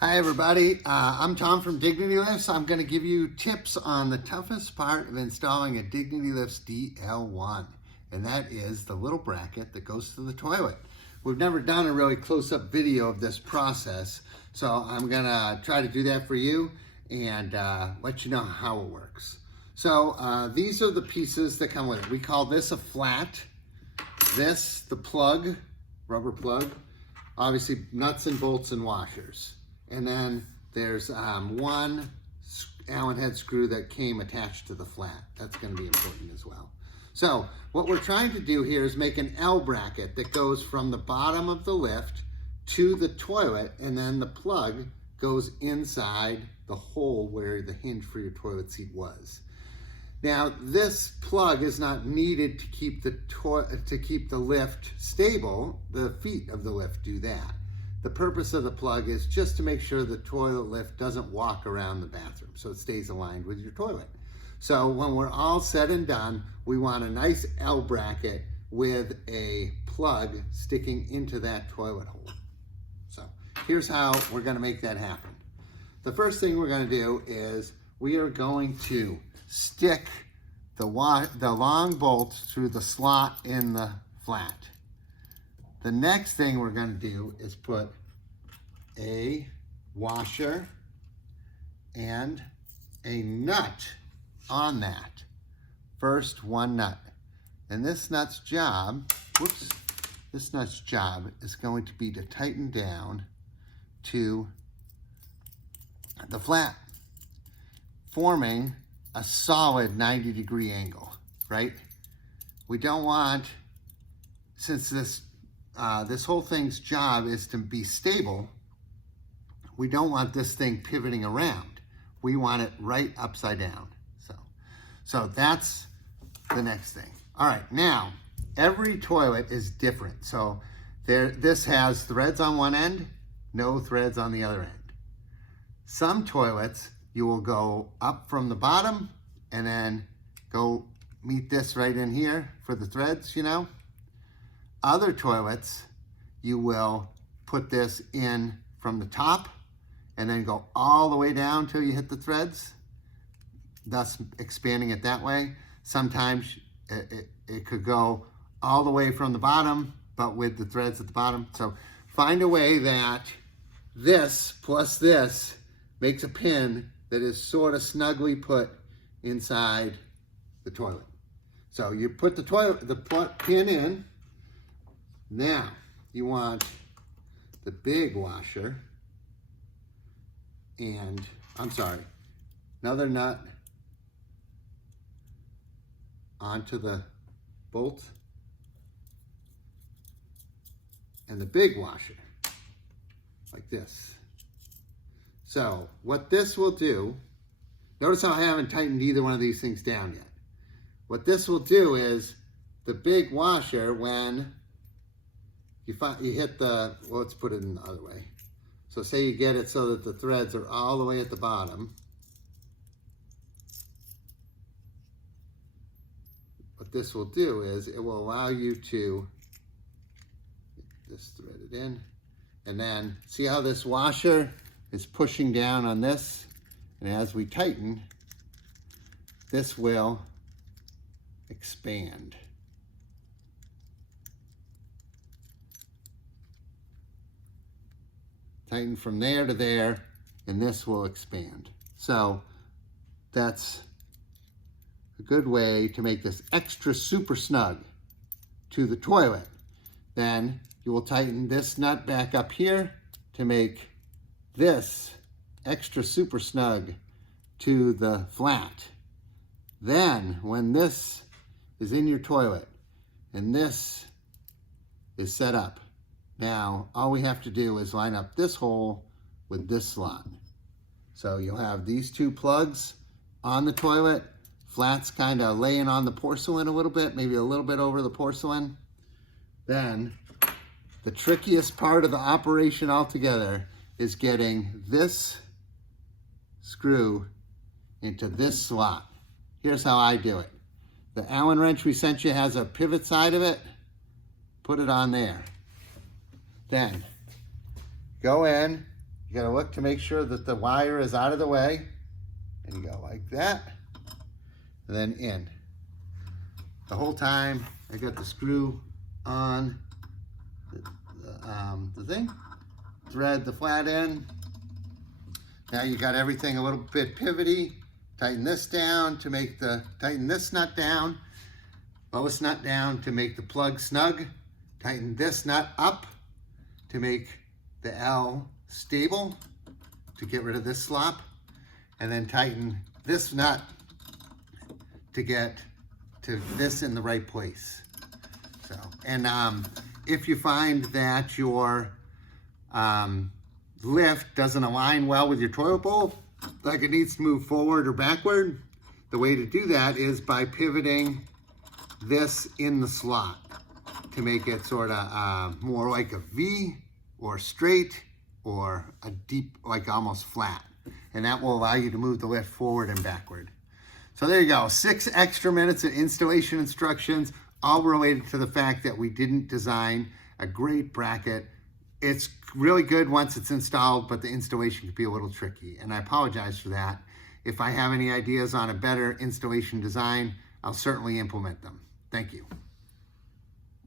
Hi everybody, I'm Tom from Dignity Lifts. I'm going to give you tips on the toughest part of installing a Dignity Lifts DL1, and that is the little bracket that goes to the toilet. We've never done a really close-up video of this process, so I'm going to try to do that for you and let you know how it works. So these are the pieces that come with it. We call this a flat, this the plug, rubber plug, obviously nuts and bolts and washers. And then there's one Allen head screw that came attached to the flat. That's going to be important as well. So what we're trying to do here is make an L bracket that goes from the bottom of the lift to the toilet, and then the plug goes inside the hole where the hinge for your toilet seat was. Now this plug is not needed to keep the lift stable. The feet of the lift do that. The purpose of the plug is just to make sure the toilet lift doesn't walk around the bathroom, so it stays aligned with your toilet. So when we're all said and done, we want a nice L bracket with a plug sticking into that toilet hole. So here's how we're going to make that happen. The first thing we're going to do is we are going to stick the long bolt through the slot in the flat. The next thing we're going to do is put a washer and a nut on that. First, one nut. And this nut's job, this nut's job is going to be to tighten down to the flat, forming a solid 90-degree angle, right? We don't want, since this whole thing's job is to be stable, we don't want this thing pivoting around. We want it right upside down. So that's the next thing. All right, now, every toilet is different. So this has threads on one end, no threads on the other end. Some toilets, you will go up from the bottom and then go meet this right in here for the threads, you know. Other toilets, you will put this in from the top and then go all the way down till you hit the threads, thus expanding it that way. Sometimes it could go all the way from the bottom, but with the threads at the bottom. So find a way that this plus this makes a pin that is sort of snugly put inside the toilet. So you put the pin in. Now, you want the big washer and, another nut onto the bolt and the big washer, like this. So what this will do, notice how I haven't tightened either one of these things down yet. What this will do is the big washer, when you hit well, let's put it in the other way. So say you get it so that the threads are all the way at the bottom. What this will do is it will allow you to just thread it in. And then see how this washer is pushing down on this? And as we tighten, this will expand. Tighten from there to there, and this will expand. So that's a good way to make this extra super snug to the toilet. Then you will tighten this nut back up here to make this extra super snug to the flat. Then when this is in your toilet and this is set up, now, all we have to do is line up this hole with this slot. So you'll have these two plugs on the toilet, flats kind of laying on the porcelain a little bit, maybe a little bit over the porcelain. Then the trickiest part of the operation altogether is getting this screw into this slot. Here's how I do it. The Allen wrench we sent you has a pivot side of it. Put it on there. Then go in You gotta look to make sure that the wire is out of the way. And you go like that, and then in. The whole time I got the screw on the thing. Thread the flat end. Now you got everything a little bit pivoty. Tighten this down to make tighten this nut down. Lowest nut down to make the plug snug. Tighten this nut up to make the L stable, to get rid of this slop. And then tighten this nut to get to this in the right place. So, and if you find that your lift doesn't align well with your toilet bowl, like it needs to move forward or backward, the way to do that is by pivoting this in the slot to make it sort of more like a V or straight or a deep, like almost flat. And that will allow you to move the lift forward and backward. So there you go, 6 extra minutes of installation instructions, all related to the fact that we didn't design a great bracket. It's really good once it's installed, but the installation can be a little tricky, and I apologize for that. If I have any ideas on a better installation design, I'll certainly implement them. Thank you.